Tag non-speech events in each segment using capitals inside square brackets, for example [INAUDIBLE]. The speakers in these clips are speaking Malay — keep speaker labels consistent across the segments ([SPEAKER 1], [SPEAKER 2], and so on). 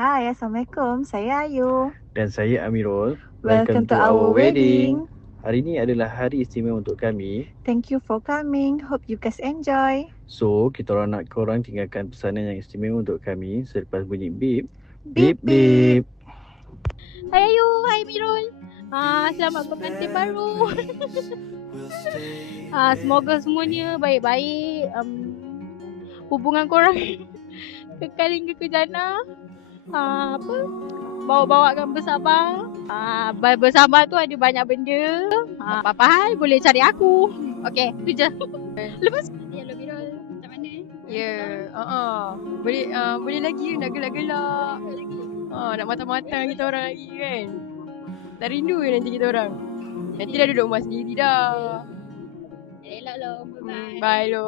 [SPEAKER 1] Hai, Assalamualaikum. Saya Ayu.
[SPEAKER 2] Dan saya Amirul.
[SPEAKER 1] Welcome, to, our wedding.
[SPEAKER 2] Hari ini adalah hari istimewa untuk kami.
[SPEAKER 1] Thank you for coming. Hope you guys enjoy.
[SPEAKER 2] So, kita orang nak korang tinggalkan pesanan yang istimewa untuk kami selepas bunyi beep.
[SPEAKER 1] Beep, beep.
[SPEAKER 3] Hai Ayu, hai Mirul. Ah, selamat pengantin baru. [LAUGHS] ah, semoga semuanya baik-baik. Um, hubungan korang [LAUGHS] kekal hingga ke jannah. Ah, apa? Bawa-bawakan bersabar. Ah, ber- bersabar tu ada banyak benda. Ah, apa-apa hal boleh cari aku. Okey, tu je. [LAUGHS] Lepas macam mana? Ya, yeah, uh-uh. Boleh uh, boleh lagi nak gelak-gelak. Ah, nak matang-matang kita orang lagi kan. Tak rindu ke nanti kita orang? Nanti dah duduk rumah sendiri dah.
[SPEAKER 4] Elok lo,
[SPEAKER 3] Hmm, bye lo.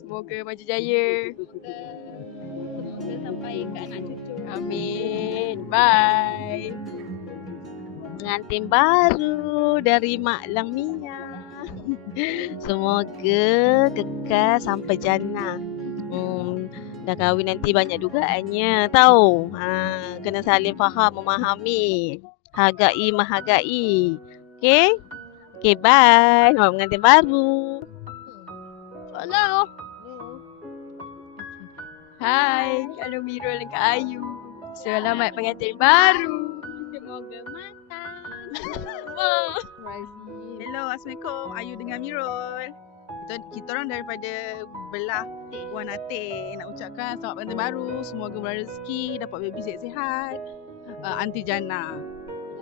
[SPEAKER 3] Semoga maju jaya.
[SPEAKER 4] Semoga semoga sampai ke anak cucu.
[SPEAKER 3] Amin. Bye.
[SPEAKER 5] pengantin baru dari Mak Lang Mia. [LAUGHS] Semoga kekal sampai jannah. Hmm, dah kahwin nanti banyak dugaannya tahu. Ha, kena saling faham, memahami. Hargai, menghargai. Okay? Okay, bye. Selamat pengantin baru.
[SPEAKER 3] Hello. Hai, kalau Mirul dan Kak Ayu. Selamat pengantin baru.
[SPEAKER 4] Semoga matang. [LAUGHS]
[SPEAKER 6] Hello, Assalamualaikum. Ayu dengan Mirul. Kita, kita orang daripada belah Wan nak ucapkan selamat pengantin baru. Semoga murah rezeki, dapat baby sihat-sihat. Uh, Aunty Jana.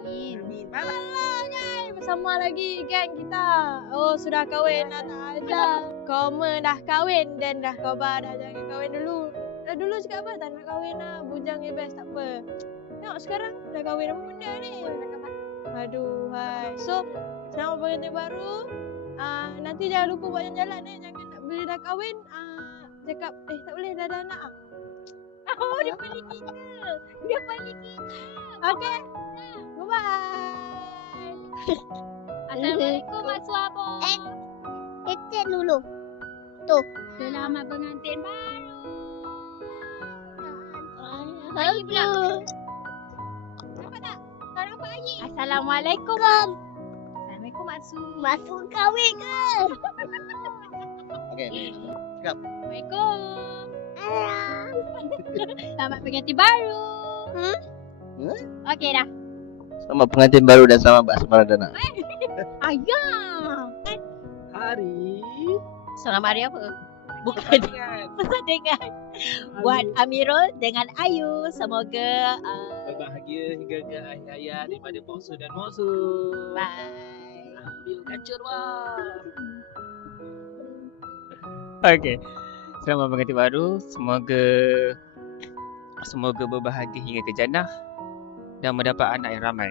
[SPEAKER 4] Amin.
[SPEAKER 6] Amin. Bye.
[SPEAKER 3] Hai, bersama lagi geng kita. Oh, sudah kahwin dah tak ada. Koma dah kahwin dan dah khabar dah jangan kahwin dulu. Dah dulu cakap apa tak nak kahwin lah. Bujang je best tak apa. Tengok sekarang dah kahwin apa benda ni. Aduh, hai. So, selamat pengantin baru. Ah, nanti jangan lupa buat jalan-jalan eh. Jangan nak bila dah kahwin ah cakap eh tak boleh dah ada anak. ah. [LAUGHS]
[SPEAKER 4] Oh, dia balik kita. Dia balik kita.
[SPEAKER 3] Okay. Bye-bye. [LAUGHS]
[SPEAKER 4] Assalamualaikum Mak Suabo.
[SPEAKER 5] Eh. Kecil dulu.
[SPEAKER 4] Selamat pengantin baru.
[SPEAKER 5] Ayu
[SPEAKER 4] pula. Nampak tak? Kau nampak Ayi? Assalamualaikum. Assalamualaikum Mak Su.
[SPEAKER 5] Masuk kahwin ke?
[SPEAKER 7] Okay.
[SPEAKER 4] Assalamualaikum. Selamat pengantin baru.
[SPEAKER 5] Hmm?
[SPEAKER 7] Hmm?
[SPEAKER 4] Okey dah.
[SPEAKER 7] Selamat pengantin baru dan selamat bersama Dana.
[SPEAKER 4] Ayah.
[SPEAKER 2] Hari
[SPEAKER 5] Selamat hari apa? Bukan. Pertandingan. Buat Amirul dengan Ayu. Semoga uh,
[SPEAKER 8] berbahagia hingga ke akhir hayat daripada bongsu dan bongsu.
[SPEAKER 5] bye.
[SPEAKER 8] Ambil kacur wah.
[SPEAKER 9] Okey. Selamat pengantin baru. Semoga semoga berbahagia hingga ke jannah dan mendapat anak yang ramai.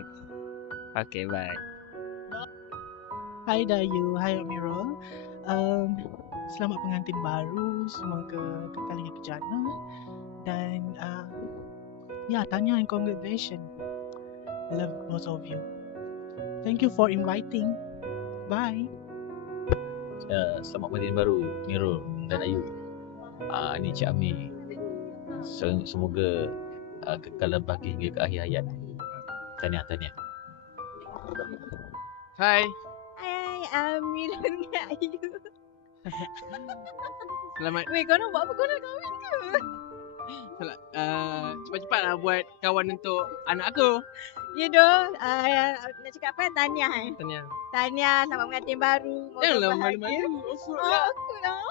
[SPEAKER 9] Okey, bye.
[SPEAKER 10] Hai Dayu, hai Amirul. Um, selamat pengantin baru, semoga kekal hingga ke jannah. Dan uh, ya, tanya and congratulations. Love both of you. Thank you for inviting. Bye.
[SPEAKER 8] Ya, selamat pengantin baru Mirul dan Ayu. Ah ini Cik Ami. Sem- Semoga uh, kekal dan bahagia hingga ke akhir hayat. Tahniah, tahniah.
[SPEAKER 9] Hai.
[SPEAKER 3] Hai, Amil dengan Ayu.
[SPEAKER 9] Selamat
[SPEAKER 3] Weh, kau nak buat apa? Kau nak kahwin ke?
[SPEAKER 9] sel- uh, cepat-cepatlah buat kawan untuk anak aku.
[SPEAKER 3] Ya doh, uh, nak cakap apa? Tahniah eh.
[SPEAKER 9] Tahniah.
[SPEAKER 3] Tahniah selamat pengantin baru. Moga
[SPEAKER 9] Janganlah malu-malu.
[SPEAKER 3] Oh,
[SPEAKER 9] lah.
[SPEAKER 3] aku lah.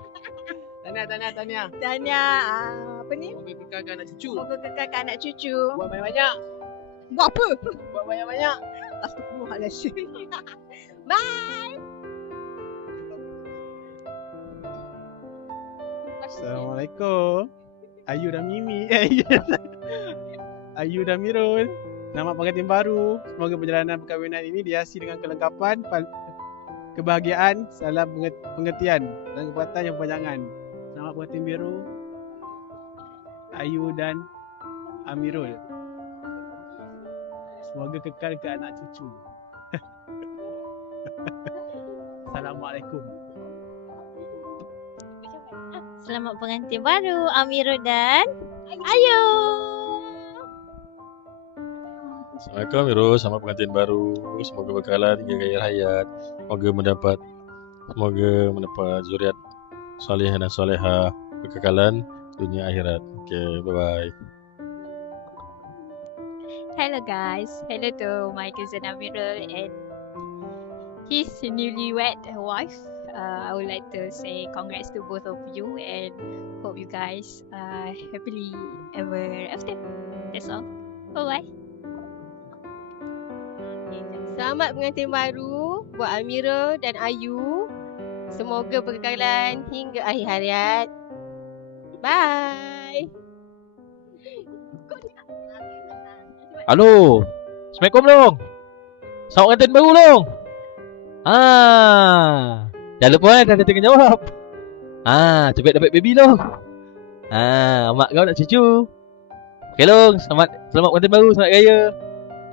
[SPEAKER 3] [LAUGHS]
[SPEAKER 9] Tahniah, tahniah, tahniah.
[SPEAKER 3] Tahniah, uh, apa ni?
[SPEAKER 9] Semoga kekalkan anak cucu.
[SPEAKER 3] Moga kekalkan anak cucu.
[SPEAKER 9] Buat banyak-banyak.
[SPEAKER 3] Buat apa?
[SPEAKER 9] Buat banyak-banyak. [LAUGHS]
[SPEAKER 3] Astagfirullahaladzim. [LAUGHS] Bye.
[SPEAKER 10] Assalamualaikum. Ayu dan Mimi. [LAUGHS] Ayu dan Mirul. Selamat pengantin baru. Semoga perjalanan perkahwinan ini dihiasi dengan kelengkapan, kebahagiaan, salam pengertian dan kekuatan yang berpanjangan. Selamat pengantin biru. Ayu dan Amirul. Semoga kekal ke anak cucu. [LAUGHS] Assalamualaikum.
[SPEAKER 5] Selamat pengantin baru Amirul dan Ayu.
[SPEAKER 11] Assalamualaikum Mirul, selamat pengantin baru. Semoga berkalan hingga ke akhir hayat. Semoga mendapat semoga mendapat zuriat soleh dan soleha berkekalan dunia akhirat. Okay, bye bye.
[SPEAKER 4] Hello guys, hello to my cousin Amirul and his newlywed wife. Uh, I would like to say congrats to both of you and hope you guys uh, happily ever after. That's all. Bye bye.
[SPEAKER 12] Selamat pengantin baru buat Amirul dan Ayu. Semoga berkekalan hingga akhir hayat. Bye.
[SPEAKER 8] Halo. Assalamualaikum long. Selamat pengantin baru long. Ah. Jangan lupa eh, dah tengah jawab. Ah, cepat dapat baby long. Ah, mak kau nak cucu. Okay long, selamat selamat pengantin baru, selamat raya.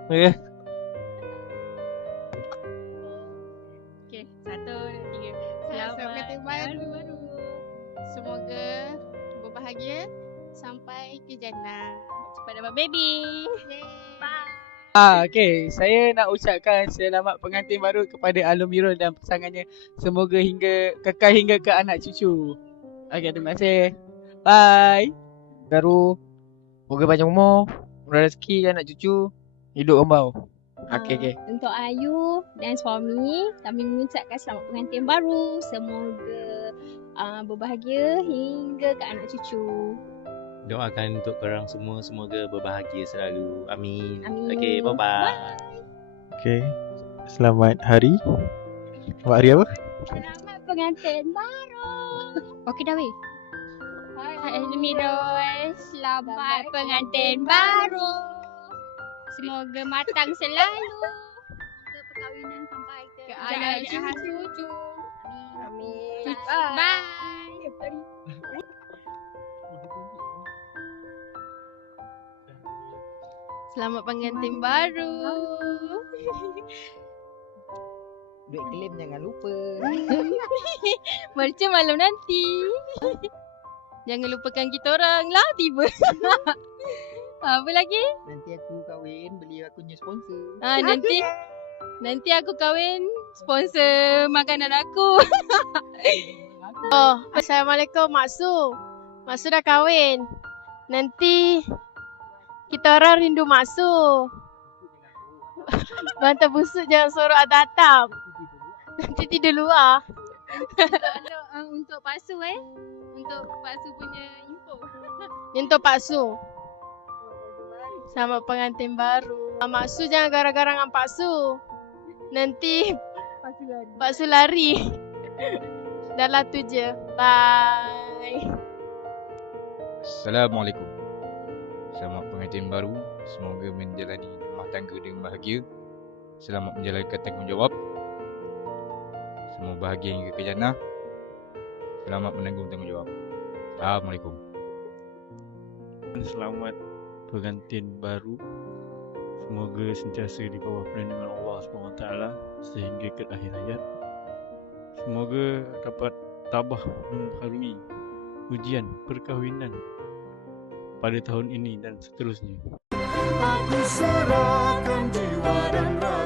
[SPEAKER 8] Okay.
[SPEAKER 4] Okay, satu, dua, tiga.
[SPEAKER 12] Selamat pengantin baru. Semoga berbahagia sampai ke jannah.
[SPEAKER 4] Cepat dapat baby. Bye.
[SPEAKER 13] Ah, okay. Saya nak ucapkan selamat pengantin baru kepada Alumirul dan pasangannya. Semoga hingga kekal hingga ke anak cucu. Okay, terima kasih. Bye. Baru. Semoga panjang umur. Murah rezeki dan anak cucu. Hidup kembau. Okay, okay.
[SPEAKER 4] Ah, Untuk Ayu dan suami, kami mengucapkan selamat pengantin baru. Semoga uh, berbahagia hingga ke anak cucu.
[SPEAKER 7] Doakan untuk korang semua semoga berbahagia selalu. Amin.
[SPEAKER 4] Amin.
[SPEAKER 7] Okay, bye-bye.
[SPEAKER 10] Okay. Selamat hari. Selamat hari apa?
[SPEAKER 4] Selamat pengantin baru. Okey dah weh. Hai Mirul, selamat pengantin baru. Semoga matang selalu. Semoga perkahwinan sampai ke anak cucu.
[SPEAKER 12] Selamat pengantin baru.
[SPEAKER 14] Duit klaim jangan lupa. [LAUGHS]
[SPEAKER 4] Merca malam nanti. Jangan lupakan kita orang lah tiba. [LAUGHS] Apa lagi?
[SPEAKER 14] Nanti aku kahwin beli aku punya sponsor.
[SPEAKER 4] Ah nanti nanti aku kahwin sponsor makanan aku. [LAUGHS]
[SPEAKER 12] Oh, Assalamualaikum Mak Su. Mak Su dah kahwin. Nanti kita orang rindu Mak Su. [LAUGHS] Bantal busuk jangan sorok atap-atap. Nanti tidur luar.
[SPEAKER 4] untuk, uh, untuk pasu eh. Untuk pasu punya info.
[SPEAKER 12] Untuk Pak Su. Selamat pengantin baru. Ah, Mak Su jangan garang-garang dengan Pak Su. Nanti
[SPEAKER 4] Pasu lari.
[SPEAKER 12] Pak Su lari. Dah lah tu je. Bye.
[SPEAKER 15] Assalamualaikum. Selamat pengantin baru. Semoga menjalani rumah tangga dengan bahagia. Selamat menjalankan tanggungjawab. Semua bahagia hingga ke jannah. Selamat menanggung tanggungjawab. Assalamualaikum.
[SPEAKER 16] Selamat pengantin baru. Semoga sentiasa di bawah perlindungan Allah SWT sehingga ke akhir hayat. Semoga dapat tabah mengharungi ujian perkahwinan pada tahun ini dan seterusnya.
[SPEAKER 17] Aku serahkan jiwa dan raga